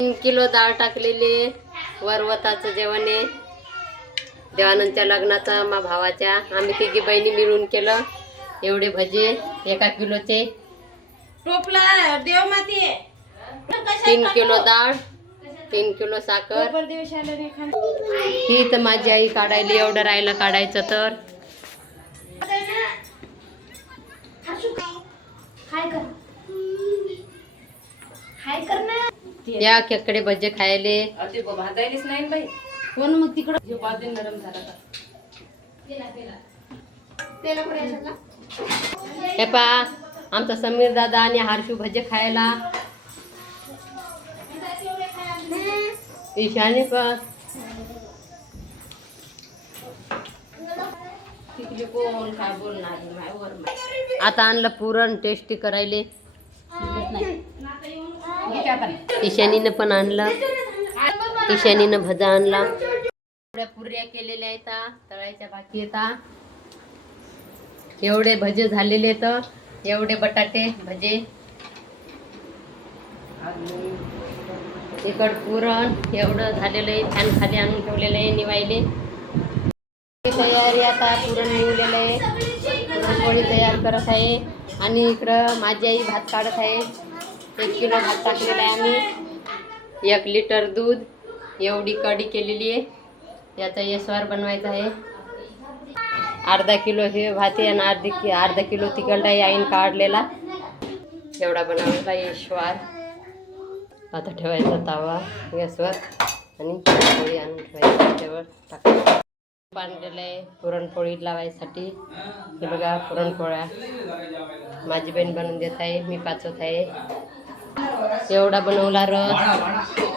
तीन किलो डाळ टाकलेली. वरवताचं जेवण आहे. देवानंदच्या लग्नाचं मा भावाच्या. आम्ही तिघी बहिणी मिळून केलं. एवढे भजे एका किलोचे. टोपला देव माती तीन किलो डाळ तीन किलो साखर. ही तर माझी आई काढायली एवढं राहिलं काढायचं तर. या खेकडे भजे खायले. भाजायलीच नाही बाई. कोण मग तिकडं. हे बाजून झाला हे पा आमचा समीर दादा आणि हर्षू भजे खायला. ईशानी पण तिकडे कोण काय बोलणार नाही, मायवर माय. आता आणलं पुरण टेस्टी करायले. ईशानीनं पण आणलं. ईशानीनं भजा आणला. एवढ्या पुऱ्या केलेल्या आहेत तळायच्या बाकी येतात एवढे भजे झालेले तर एवढे बटाटे भजे. तिखट पुरण एवढं झालेलं आहे छान खाली आणून ठेवलेलं आहे निवायले तयारी आता पुरण निवलेलं आहे. पुरणपोळी तयार करत आहे. आणि इकडं माझी आई भात काढत आहे. एक किलो भात टाकलेला आहे आम्ही. एक लिटर दूध एवढी कढी केलेली आहे. याचा येसवार बनवायचा आहे. अर्धा किलो हे भात आहे आणि अर्धी कि अर्धा किलो तिकडला आहे आईन काढलेला. एवढा बनवायचा येशवार आता ठेवायचा तावा गॅसवर आणि पोळी आणून ठेवायची त्याच्यावर टाकायचं. बांधलेलं आहे पुरणपोळी लावायसाठी. हे बघा पुरणपोळ्या. माझी बहीण बनवून देत आहे मी पाचवत आहे. एवढा बनवला रस.